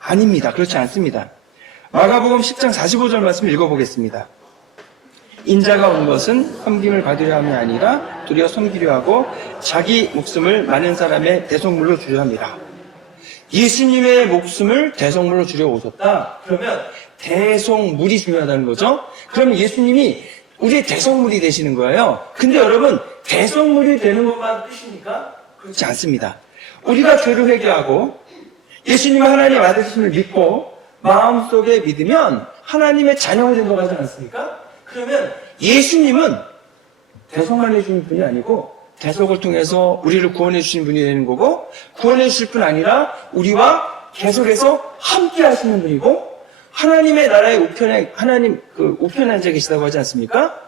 아닙니다. 그렇지 않습니다. 마가복음 10장 45절 말씀 읽어보겠습니다. 인자가 온 것은 섬김을 받으려 함이 아니라 도리어 섬기려 하고 자기 목숨을 많은 사람의 대속물로 주려 합니다. 예수님의 목숨을 대속물로 주려 오셨다. 그러면 대속물이 중요하다는 거죠. 그러면 예수님이 우리의 대속물이 되시는 거예요. 근데 여러분 대속물이 되는 것만 뜻입니까? 그렇지 않습니다. 우리가 죄를 회개하고 예수님의 하나님 아들이심을 믿고 마음속에 믿으면 하나님의 자녀가 된다고 하지 않습니까? 그러면 예수님은 대속만 해주는 분이 아니고 대속을 통해서 우리를 구원해 주신 분이 되는 거고 구원해 주실 뿐 아니라 우리와 계속해서 함께 하시는 분이고 하나님의 나라의 우편에 하나님 그 우편에 앉아 계시다고 하지 않습니까?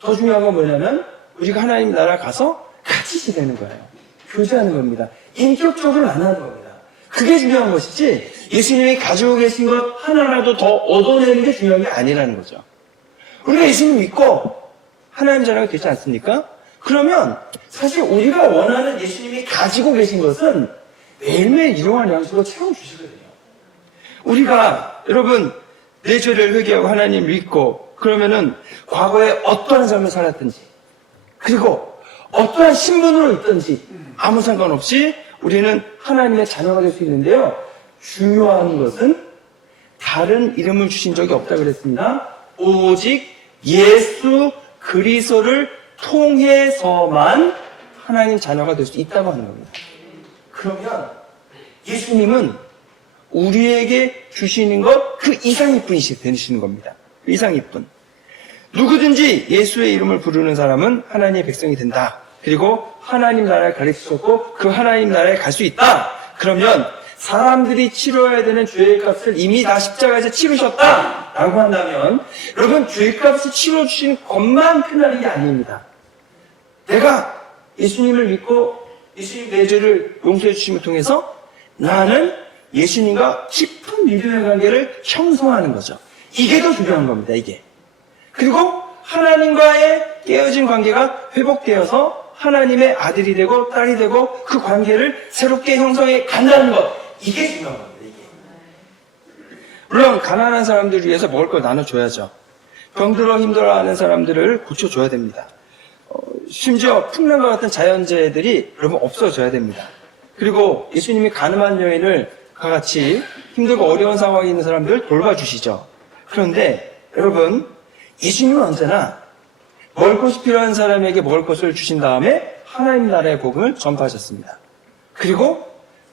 더 중요한 건 뭐냐면 우리가 하나님 나라 가서 같이 지내는 거예요. 교제하는 겁니다. 인격적으로 만나는 겁니다. 그게 중요한 것이지 예수님이 가지고 계신 것 하나라도 더 얻어내는 게 중요한 게 아니라는 거죠. 우리가 예수님 믿고 하나님 자녀가 되지 않습니까? 그러면 사실 우리가 원하는 예수님이 가지고 계신 것은 매일매일 일용할 양식으로 채워주시거든요. 우리가 여러분 내 죄를 회개하고 하나님 믿고 그러면은 과거에 어떠한 삶을 살았든지 그리고 어떠한 신분으로 있든지 아무 상관없이 우리는 하나님의 자녀가 될 수 있는데요. 중요한 것은 다른 이름을 주신 적이 없다고 그랬습니다. 오직 예수 그리스도를 통해서만 하나님 자녀가 될 수 있다고 하는 겁니다. 그러면 예수님은 우리에게 주시는 것 그 이상의 분이 되시는 겁니다. 그 이상의 분. 누구든지 예수의 이름을 부르는 사람은 하나님의 백성이 된다. 그리고 하나님 나라에 가르치셨고 그 하나님 나라에 갈 수 있다. 그러면 사람들이 치러야 되는 죄의 값을 이미 다 십자가에서 치르셨다라고 한다면 여러분 죄의 값을 치러주시는 것만 끝나는 게 아닙니다. 내가 예수님을 믿고 예수님 내 죄를 용서해 주심을 통해서 나는 예수님과 깊은 믿음의 관계를 형성하는 거죠. 이게 더 중요한 겁니다. 이게. 그리고 하나님과의 깨어진 관계가 회복되어서 하나님의 아들이 되고 딸이 되고 그 관계를 새롭게 형성해 간다는 것. 이게 중요한 겁니다. 이게. 물론 가난한 사람들을 위해서 먹을 걸 나눠줘야죠. 병들어 힘들어하는 사람들을 고쳐줘야 됩니다. 심지어 풍랑과 같은 자연재해들이 여러분 없어져야 됩니다. 그리고 예수님이 가늠한 여인을 같이 힘들고 어려운 상황에 있는 사람들을 돌봐주시죠. 그런데 여러분 예수님은 언제나 먹을 것이 필요한 사람에게 먹을 것을 주신 다음에 하나님 나라의 복음을 전파하셨습니다. 그리고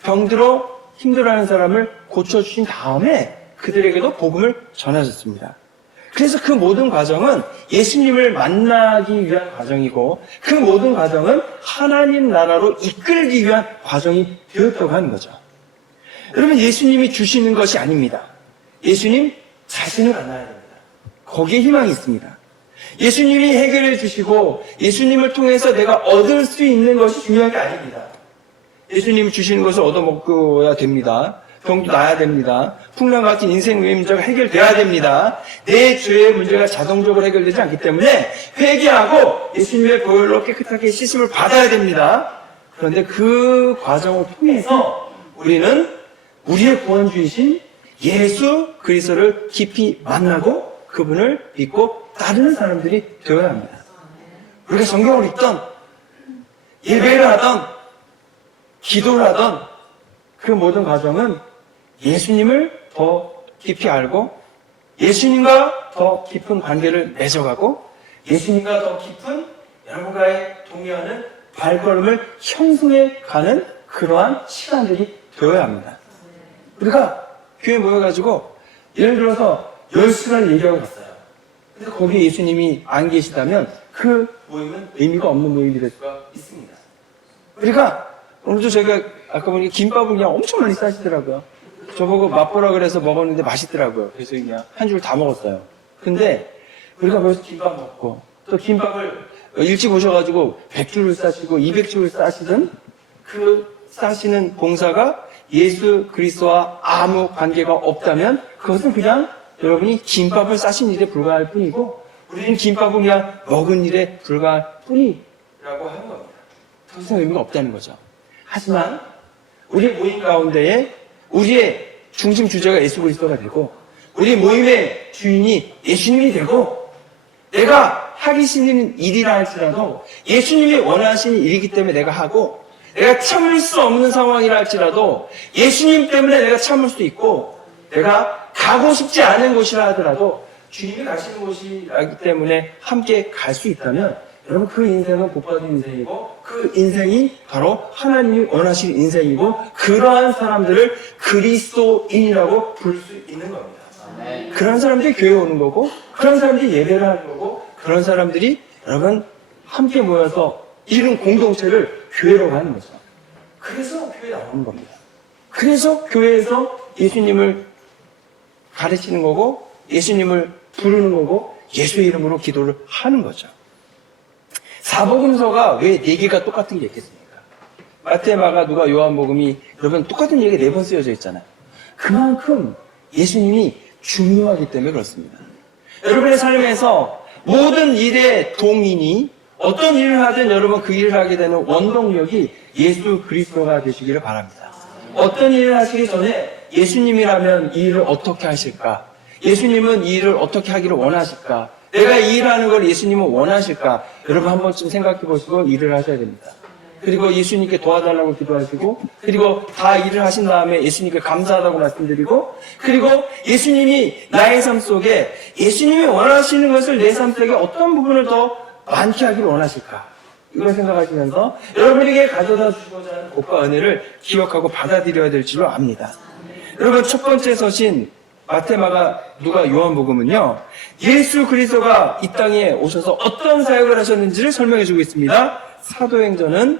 병들어 힘들어하는 사람을 고쳐주신 다음에 그들에게도 복음을 전하셨습니다. 그래서 그 모든 과정은 예수님을 만나기 위한 과정이고 그 모든 과정은 하나님 나라로 이끌기 위한 과정이 되었다고 하는 거죠. 여러분 예수님이 주시는 것이 아닙니다. 예수님 자신을 만나야 됩니다. 거기에 희망이 있습니다. 예수님이 해결해 주시고 예수님을 통해서 내가 얻을 수 있는 것이 중요한 게 아닙니다. 예수님이 주시는 것을 얻어먹어야 됩니다. 병도 나야 됩니다. 풍랑과 같은 인생 위의 문제가 해결돼야 됩니다. 내 죄의 문제가 자동적으로 해결되지 않기 때문에 회개하고 예수님의 보혈로 깨끗하게 씻음을 받아야 됩니다. 그런데 그 과정을 통해서 우리는 우리의 구원주이신 예수 그리스도를 깊이 만나고 그분을 믿고 따르는 사람들이 되어야 합니다. 우리가 성경을 읽던 예배를 하던 기도를 하던 그 모든 과정은 예수님을 더 깊이 알고 예수님과 더 깊은 관계를 맺어가고 예수님과 더 깊은 여러분과의 동의하는 발걸음을 형성해 가는 그러한 시간들이 되어야 합니다. 우리가 교회에 모여가지고 예를 들어서 10시간을 얘기하고 있어요. 근데 거기에 예수님이 안 계시다면 그 모임은 의미가 없는 모임이 될 수가 있습니다. 그러니까 오늘도 저희가 아까 보니까 김밥을 그냥 엄청 많이 싸시더라고요. 저보고 맛보라 그래서 먹었는데 맛있더라고요. 그래서 그냥 한 줄 다 먹었어요. 근데 우리가 벌써 김밥 먹고 또 김밥을 일찍 오셔가지고 100줄을 싸시고 200줄을 싸시던 그 싸시는 봉사가 예수 그리스도와 아무 관계가 없다면 그것은 그냥 여러분이 김밥을 싸신 일에 불과할 뿐이고 우리는 김밥을 그냥 먹은 일에 불과할 뿐이라고 하는 겁니다. 더 이상 의미가 없다는 거죠. 하지만 우리 모임 가운데에 우리의 중심 주제가 예수 그리스도가 되고 우리 모임의 주인이 예수님이 되고 내가 하기 싫은 일이라 할지라도 예수님이 원하시는 일이기 때문에 내가 하고 내가 참을 수 없는 상황이라 할지라도 예수님 때문에 내가 참을 수 있고 내가 가고 싶지 않은 곳이라 하더라도 주님이 가시는 곳이기 때문에 함께 갈 수 있다면 여러분 그 인생은 복받은 인생이고 그 인생이 바로 하나님이 원하시는 인생이고 그러한 사람들을 그리스도인이라고 부를 수 있는 겁니다. 그런 사람들이 교회에 오는 거고 그런 사람들이 예배를 하는 거고 그런 사람들이 여러분 함께 모여서 이룬 공동체를 교회로 가는 거죠. 그래서 교회에 나오는 겁니다. 그래서 교회에서 예수님을 가르치는 거고 예수님을 부르는 거고 예수의 이름으로 기도를 하는 거죠. 사복음서가 왜 4개가 똑같은 게 있겠습니까? 마태, 마가, 누가, 요한복음이 여러분 똑같은 얘기가 4번 쓰여져 있잖아요. 그만큼 예수님이 중요하기 때문에 그렇습니다. 여러분의 삶에서 모든 일의 동인이 어떤 일을 하든 여러분 그 일을 하게 되는 원동력이 예수 그리스도가 되시기를 바랍니다. 어떤 일을 하시기 전에 예수님이라면 이 일을 어떻게 하실까? 예수님은 이 일을 어떻게 하기를 원하실까? 내가 이 일을 하는 걸 예수님은 원하실까? 여러분 한 번쯤 생각해 보시고 일을 하셔야 됩니다. 그리고 예수님께 도와달라고 기도하시고 그리고 다 일을 하신 다음에 예수님께 감사하다고 말씀드리고 그리고 예수님이 나의 삶 속에 예수님이 원하시는 것을 내 삶 속에 어떤 부분을 더 많게 하기를 원하실까? 이걸 생각하시면서 여러분에게 가져다 주고자 하는 복과 은혜를 기억하고 받아들여야 될 줄로 압니다. 여러분 첫 번째 서신 마태, 마가, 누가, 요한복음은요 예수 그리스도가 이 땅에 오셔서 어떤 사역을 하셨는지를 설명해 주고 있습니다. 사도행전은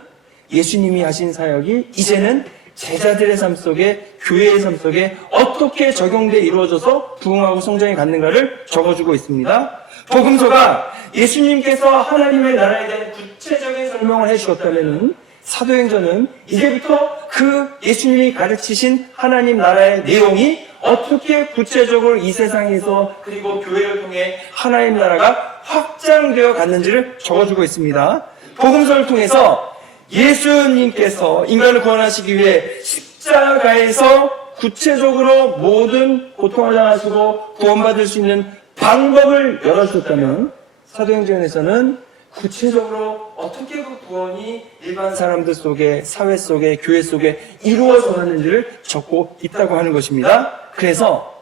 예수님이 하신 사역이 이제는 제자들의 삶 속에 교회의 삶 속에 어떻게 적용돼 이루어져서 부흥하고 성장해 갔는가를 적어주고 있습니다. 복음서가 예수님께서 하나님의 나라에 대한 구체적인 설명을 해주셨다면 사도행전은 이제부터 그 예수님이 가르치신 하나님 나라의 내용이 어떻게 구체적으로 이 세상에서 그리고 교회를 통해 하나님 나라가 확장되어 갔는지를 적어주고 있습니다. 복음서를 통해서 예수님께서 인간을 구원하시기 위해 십자가에서 구체적으로 모든 고통을 당하시고 구원받을 수 있는 방법을 열어주셨다면 사도행전에서는 구체적으로 어떻게 그 구원이 일반 사람들 속에 사회 속에 교회 속에 이루어져 갔는지를 적고 있다고 하는 것입니다. 그래서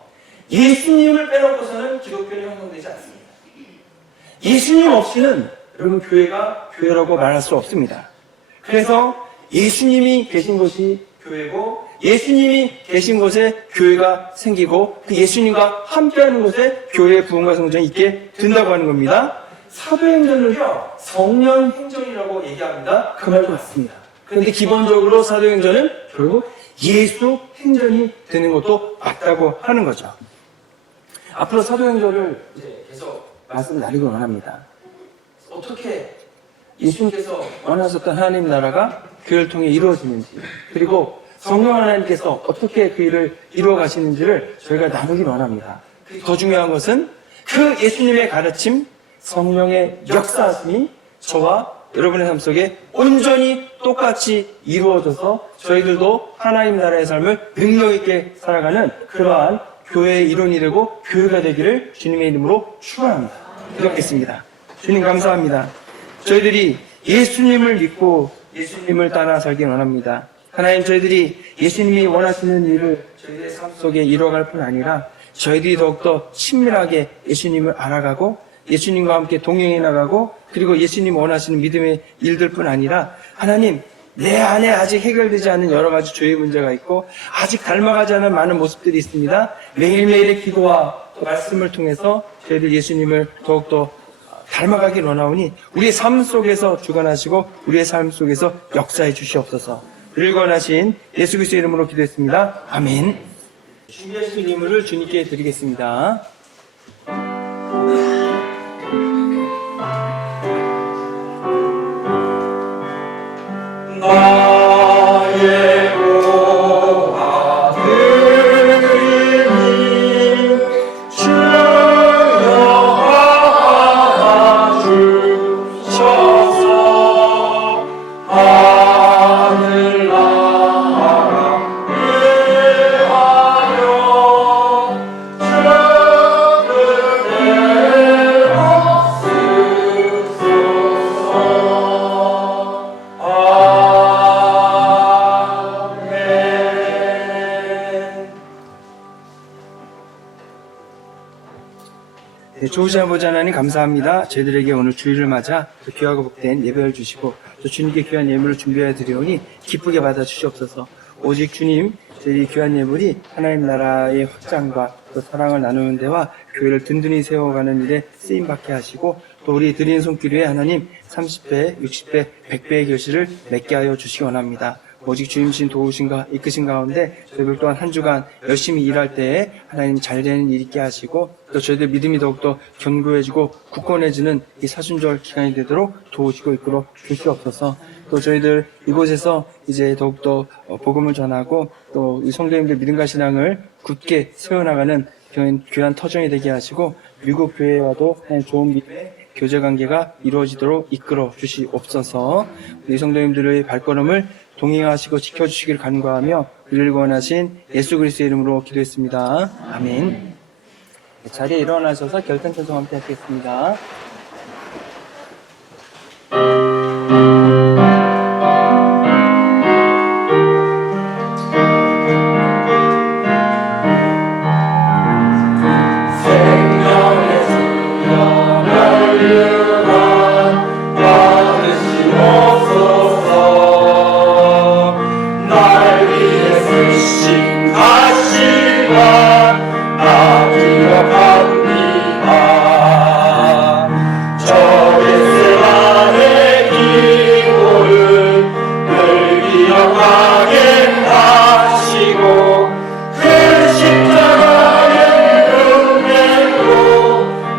예수님을 빼놓고서는 기독교는 형성되지 않습니다. 예수님 없이는 여러분 교회가 교회라고 말할 수 없습니다. 그래서 예수님이 계신 곳이 교회고 예수님이 계신 곳에 교회가 생기고 그 예수님과 함께하는 곳에 교회의 부흥과 성장이 있게 된다고 하는 겁니다. 사도행전을요 성령 행전이라고 얘기합니다. 그 말도 맞습니다. 그런데 기본적으로 사도행전은 결국 예수 행전이 되는 것도 맞다고 하는 거죠. 앞으로 사도행전을 이제 계속 말씀을 나누기 원합니다. 어떻게 예수님께서 원하셨던 하나님 나라가 교회를 통해 이루어지는지 그리고 성령 하나님께서 어떻게 그 일을 이루어 가시는지를 저희가 나누기 원합니다. 더 중요한 것은 그 예수님의 가르침 성령의 역사하심이 저와 여러분의 삶 속에 온전히 똑같이 이루어져서 저희들도 하나님 나라의 삶을 능력 있게 살아가는 그러한 교회의 일원이 되고 교회가 되기를 주님의 이름으로 축원합니다. 기도하겠습니다. 주님 감사합니다. 저희들이 예수님을 믿고 예수님을 따라 살기 원합니다. 하나님 저희들이 예수님이 원하시는 일을 저희의 삶 속에 이루어갈 뿐 아니라 저희들이 더욱더 친밀하게 예수님을 알아가고 예수님과 함께 동행해 나가고 그리고 예수님 원하시는 믿음의 일들뿐 아니라 하나님 내 안에 아직 해결되지 않은 여러 가지 죄의 문제가 있고 아직 닮아가지 않은 많은 모습들이 있습니다. 매일매일의 기도와 말씀을 통해서 저희들 예수님을 더욱더 닮아가길 원하오니 우리의 삶 속에서 주관하시고 우리의 삶 속에서 역사해 주시옵소서. 우리를 권하신 예수 그리스도의 이름으로 기도했습니다. 아멘. 준비하신 예물을 주님께 드리겠습니다. 나의 보아드리니 주여 주셔서 하늘나라 위하여 네, 좋으신 아버지 하나님 감사합니다. 저희들에게 오늘 주일을 맞아 또 귀하고 복된 예배를 주시고 또 주님께 귀한 예물을 준비하여 드리오니 기쁘게 받아 주시옵소서. 오직 주님 저희 귀한 예물이 하나님 나라의 확장과 또 사랑을 나누는 데와 교회를 든든히 세워가는 일에 쓰임받게 하시고 또 우리 드리는 손길 위에 하나님 30배, 60배, 100배의 결실을 맺게 하여 주시기 원합니다. 오직 주님신 도우신가 이끄신 가운데 저희들 또한 한 주간 열심히 일할 때에 하나님 잘 되는 일 있게 하시고 또 저희들 믿음이 더욱더 견고해지고 굳건해지는 이 사순절 기간이 되도록 도우시고 이끌어 주시옵소서. 또 저희들 이곳에서 이제 더욱더 복음을 전하고 또 이 성도님들 믿음과 신앙을 굳게 세워나가는 귀한 터전이 되게 하시고 미국 교회와도 좋은 믿음의 교제 관계가 이루어지도록 이끌어 주시옵소서. 우리 성도님들의 발걸음을 동행하시고 지켜주시길 간구하며 우리를 구원하신 예수 그리스도의 이름으로 기도했습니다. 아멘. 자리에 일어나셔서 결단 찬송 함께 하겠습니다.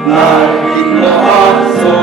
날 인도하소서.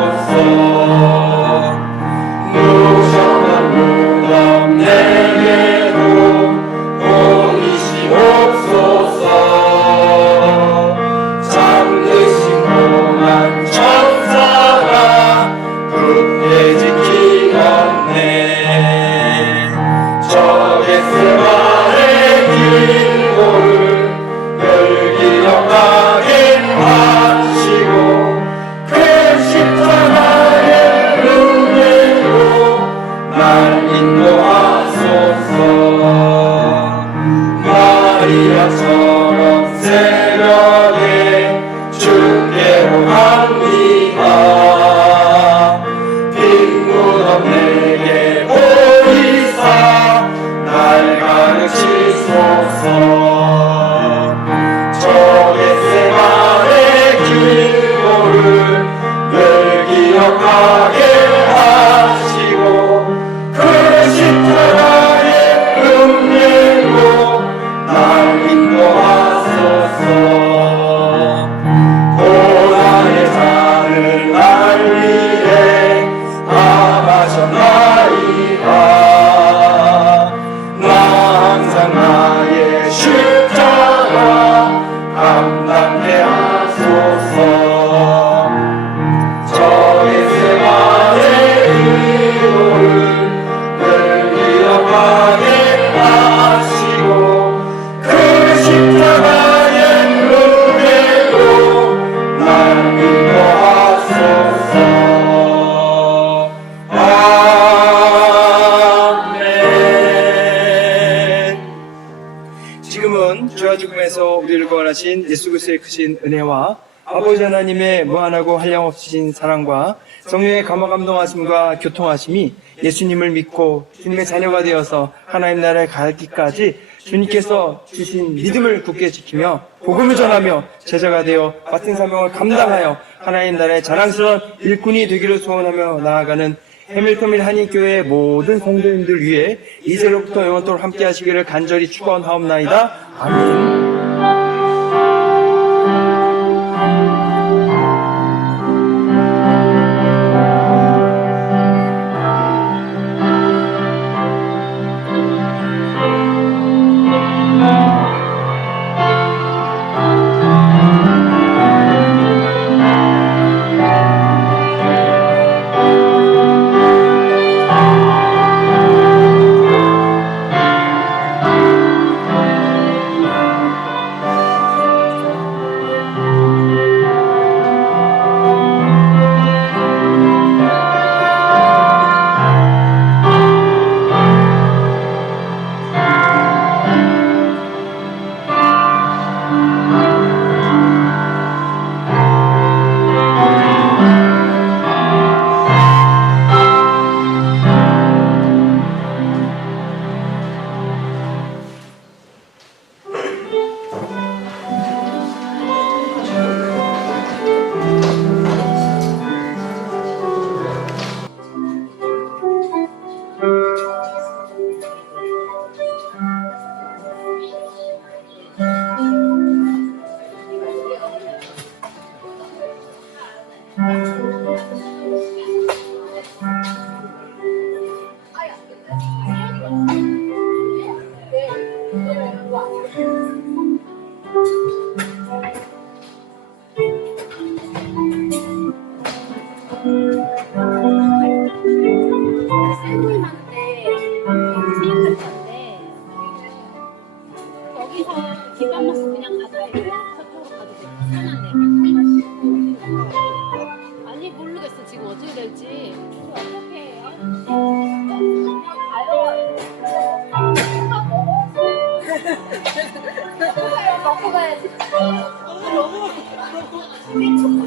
이곳의 크신 은혜와 아버지 하나님의 무한하고 한량없으신 사랑과 성령의 감화감동하심과 교통하심이 예수님을 믿고 주님의 자녀가 되어서 하나님 나라에 가기까지 주님께서 주신 믿음을 굳게 지키며 복음을 전하며 제자가 되어 맡은 사명을 감당하여 하나님 나라의 자랑스러운 일꾼이 되기를 소원하며 나아가는 해밀턴밀 한인교회의 모든 성도님들 위해 이제로부터 영원토록 함께 하시기를 간절히 축원하옵나이다. 아멘. 여기서 기반 마스 그냥 가도 돼. 저쪽으로 가도 돼. 편한데. 아니 모르겠어. 지금 어떻게 될지. 어떻게 해요? 가요. 먹고 가야지. 너무